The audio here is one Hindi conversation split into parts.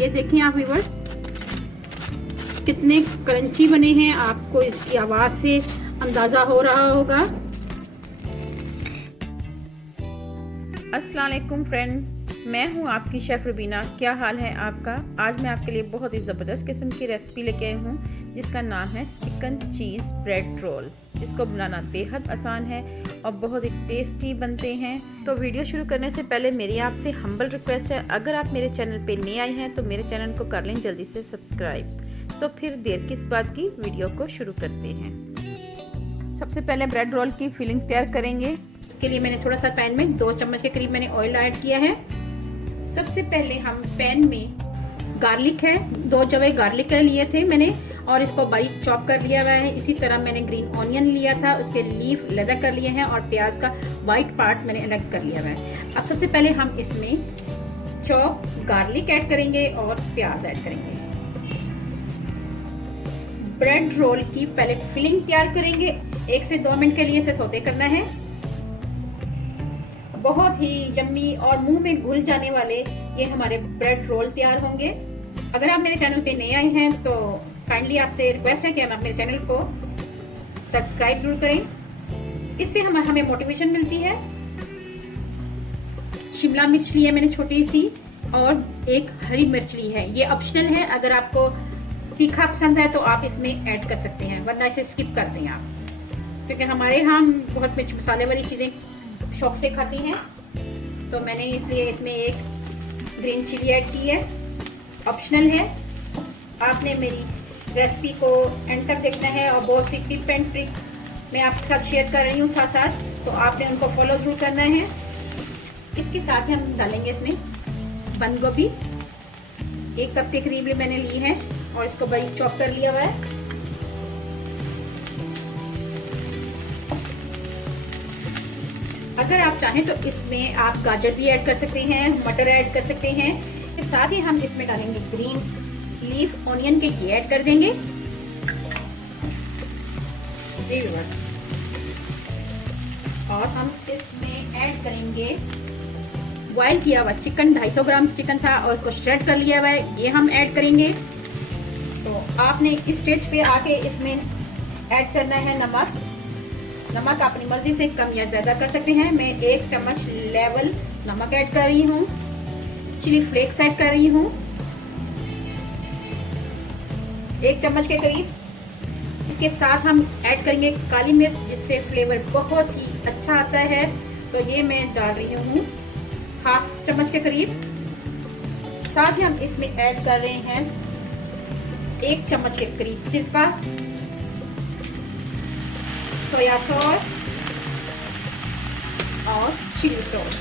ये देखें आप व्यूअर्स कितने क्रंची बने हैं, आपको इसकी आवाज से अंदाजा हो रहा होगा। अस्सलाम वालेकुम फ्रेंड, मैं हूं आपकी शेफ़ रुबीना। क्या हाल है आपका? आज मैं आपके लिए बहुत ही ज़बरदस्त किस्म की रेसिपी लेके आई हूं जिसका नाम है चिकन चीज़ ब्रेड रोल, जिसको बनाना बेहद आसान है और बहुत ही टेस्टी बनते हैं। तो वीडियो शुरू करने से पहले मेरी आपसे हम्बल रिक्वेस्ट है, अगर आप मेरे चैनल पे नए आए हैं तो मेरे चैनल को कर लें जल्दी से सब्सक्राइब। तो फिर देर किस बात की, वीडियो को शुरू करते हैं। सबसे पहले ब्रेड रोल की फिलिंग तैयार करेंगे। इसके लिए मैंने थोड़ा सा पैन में 2 चम्मच के करीब मैंने ऑयल ऐड किया है। सबसे पहले हम पैन में गार्लिक है, 2 जवे गार्लिक लिए थे मैंने और इसको बारीक चॉप कर लिया हुआ है। इसी तरह मैंने ग्रीन ऑनियन लिया था, उसके लीफ लदा कर लिए हैं और प्याज का वाइट पार्ट मैंने अलग कर लिया हुआ है। अब सबसे पहले हम इसमें चॉप गार्लिक ऐड करेंगे और प्याज ऐड करेंगे। ब्रेड रोल की पहले फिलिंग तैयार करेंगे। 1 से 2 मिनट के लिए इसे सौते करना है। बहुत ही यम्मी और मुंह में घुल जाने वाले ये हमारे ब्रेड रोल तैयार होंगे। अगर आप मेरे चैनल पे नए आए हैं तो काइंडली आपसे रिक्वेस्ट है कि आप मेरे चैनल को सब्सक्राइब जरूर करें, इससे हमें मोटिवेशन मिलती है। शिमला मिर्च ली है मैंने छोटी सी और एक हरी मिर्च ली है। ये ऑप्शनल है, अगर आपको तीखा पसंद है तो आप इसमें ऐड कर सकते हैं, वरना इसे स्किप कर दें आप, क्योंकि हमारे यहाँ बहुत मिर्च मसाले वाली चीज़ें शौक से खाती हैं। तो मैंने इसलिए इसमें एक ग्रीन चिली ऐड की है, ऑप्शनल है। आपने मेरी रेसिपी को एंड तक देखना है और बहुत सी टिप एंड ट्रिक मैं आपके साथ शेयर कर रही हूँ साथ साथ, तो आपने उनको फॉलो जरूर करना है। इसके साथ ही हम डालेंगे इसमें बंद गोभी, 1 कप के करीब मैंने ली है और इसको बड़ी चॉप कर लिया हुआ है। अगर आप चाहें तो इसमें आप गाजर भी ऐड कर सकते हैं, मटर ऐड कर सकते हैं। इसके साथ ही हम इसमें डालेंगे ग्रीन लीफ ऑनियन के, ये ऐड कर देंगे जी। और हम इसमें ऐड करेंगे बॉयल किया हुआ चिकन, 250 ग्राम चिकन था और उसको श्रेड कर लिया हुआ है, ये हम ऐड करेंगे। तो आपने इस स्टेज पे आके इसमें ऐड करना है नमक। नमक अपनी मर्जी से कम या ज़्यादा कर सकते हैं। मैं 1 चम्मच लेवल नमक ऐड कर रही हूँ, चिली फ्लेक्स ऐड कर रही हूँ 1 चम्मच के करीब। इसके साथ हम ऐड करेंगे काली मिर्च, जिससे फ्लेवर बहुत ही अच्छा आता है। तो ये मैं डाल रही हूँ 1/2 चम्मच के करीब। साथ ही हम इसमें ऐड कर रहे हैं 1 चम्मच के करीब सिरका, सोया सॉस और चिली सॉस।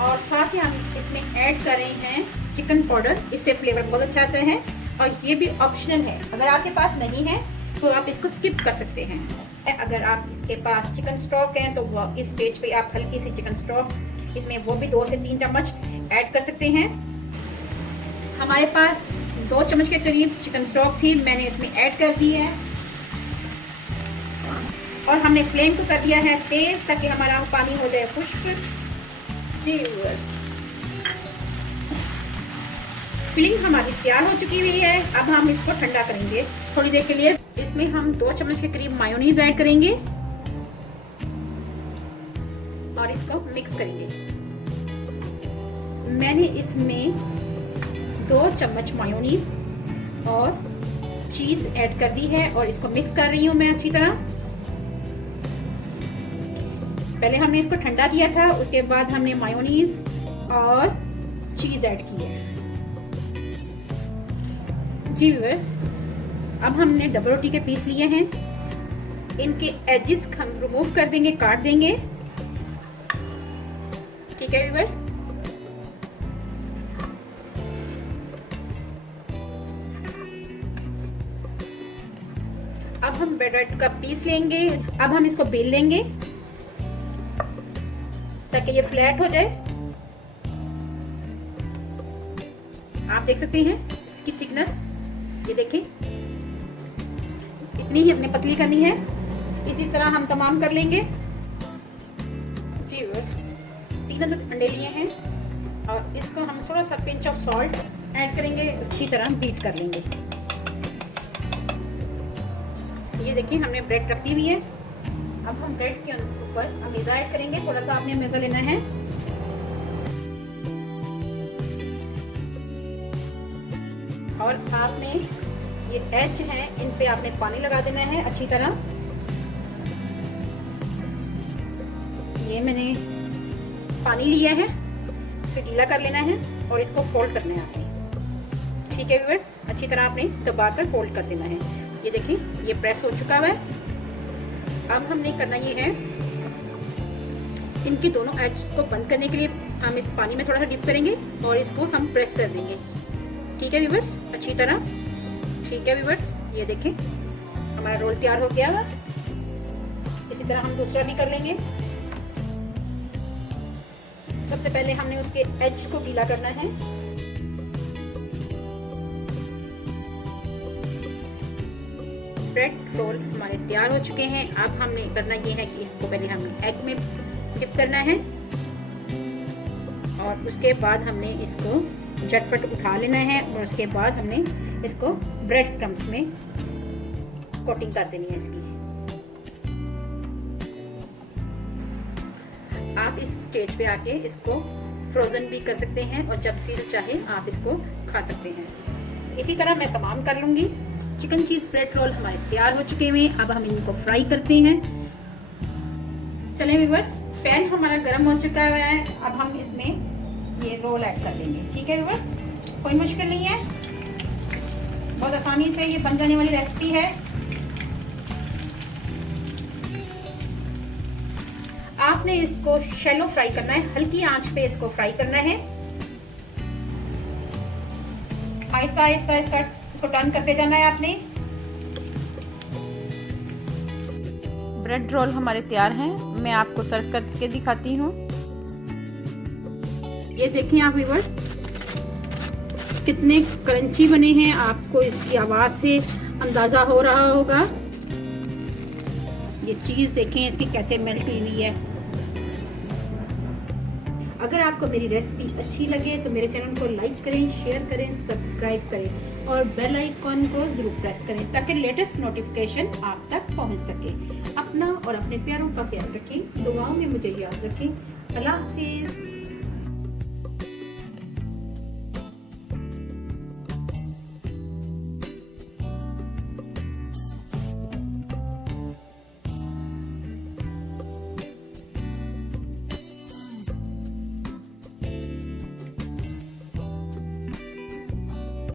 और साथ ही हम इसमें ऐड कर रहे हैं चिकन पाउडर, इससे फ्लेवर बहुत अच्छा आता है और ये भी ऑप्शनल है। अगर आपके पास नहीं है तो आप इसको स्किप कर सकते हैं। अगर आपके पास चिकन स्टॉक है तो वो इस स्टेज पे आप हल्की सी चिकन स्टॉक इसमें वो भी 2 से 3 चम्मच ऐड कर सकते हैं। हमारे पास 2 चम्मच के करीब चिकन स्टॉक थी, मैंने इसमें ऐड कर दी है और हमने फ्लेम को कर दिया है तेज ताकि हमारा पानी हो जाए खुश्क जी। फिलिंग हमारी तैयार हो चुकी हुई है। अब हम इसको ठंडा करेंगे थोड़ी देर के लिए। इसमें हम 2 चम्मच के करीब मायोनीज ऐड करेंगे और इसको मिक्स करेंगे। मैंने इसमें 2 चम्मच मायोनीज और चीज ऐड कर दी है और इसको मिक्स कर रही हूँ मैं अच्छी तरह। पहले हमने इसको ठंडा किया था, उसके बाद हमने मायोनीज और चीज ऐड की है जी व्यूअर्स। अब हमने डबल रोटी के पीस लिए हैं, इनके एजेस हम रिमूव कर देंगे, काट देंगे, ठीक है व्यूअर्स। अब हम ब्रेड का पीस लेंगे। अब हम इसको बेल लेंगे ताकि ये फ्लैट हो जाए। आप देख सकते हैं इसकी थिकनेस, ये देखें इतनी ही अपने पतली करनी है। इसी तरह हम तमाम कर लेंगे जी। बस 3 अंडे लिए हैं और इसको हम थोड़ा सा पिंच ऑफ सॉल्ट ऐड करेंगे, अच्छी तरह बीट कर लेंगे। ये देखिए हमने ब्रेड रख दी हुई है। अब हम ब्रेड के ऊपर मैदा ऐड करेंगे, थोड़ा सा आपने मैदा लेना है। और आपने ये एज है, इन पे आपने पानी लगा देना है अच्छी तरह। ये मैंने पानी लिया है, इसे गीला कर लेना है और इसको फोल्ड करना है आपने। ठीक है व्यूअर्स, अच्छी तरह आपने दबाकर फोल्ड कर देना है। ये देखिए ये प्रेस हो चुका है। अब हमने करना ये है, इनकी दोनों एज को बंद करने के लिए हम इस पानी में थोड़ा सा डिप करेंगे और इसको हम प्रेस कर देंगे। ठीक है व्यूअर्स, अच्छी तरह। ठीक है व्यूअर्स, ये देखें हमारा रोल तैयार हो गया है। इसी तरह हम दूसरा भी कर लेंगे। सबसे पहले हमने उसके एज को गीला करना है। ब्रेड रोल हमारे तैयार हो चुके हैं। अब हमने करना ये है कि इसको पहले हमने एग में डिप करना है और उसके बाद हमने इसको झटपट उठा लेना है और उसके बाद हमने इसको ब्रेड क्रम्स में कोटिंग कर देनी है इसकी। आप इस स्टेज पे आके इसको फ्रोजन भी कर सकते हैं और जब दिल चाहे आप इसको खा सकते हैं। इसी तरह मैं तमाम कर लूँगी। चिकन चीज़ ब्रेड रोल हमारे तैयार हो चुके हैं। अब हम इनको फ्राई करते हैं। चलें व्यूअर्स, पैन हमारा गर्म हो चुका है। अब हम इसमें ये रोल ऐड कर देंगे। ठीक है व्यूअर्स, कोई मुश्किल नहीं है, बहुत आसानी से ये बन जाने वाली रेसिपी है। आपने इसको शैलो फ्राई करना है, हल्की आंच पे इसको फ्राई करना है। आहिस्ता आहिस्ता आहिस्ता इसको टर्न करते जाना है आपने। ब्रेड रोल हमारे तैयार हैं। मैं आपको सर्व करके दिखाती हूँ। ये देखें आप व्यूअर्स, कितने क्रंची बने हैं, आपको इसकी आवाज़ से अंदाज़ा हो रहा होगा। ये चीज़ देखें इसकी कैसे मेल्ट हुई हुई है। अगर आपको मेरी रेसिपी अच्छी लगे तो मेरे चैनल को लाइक करें, शेयर करें, सब्सक्राइब करें और बेल आइकॉन को जरूर प्रेस करें ताकि लेटेस्ट नोटिफिकेशन आप तक पहुंच सके। अपना और अपने प्यारों का ख्याल रखें, दुआओं में मुझे याद रखें। अल्लाह हाफिज़।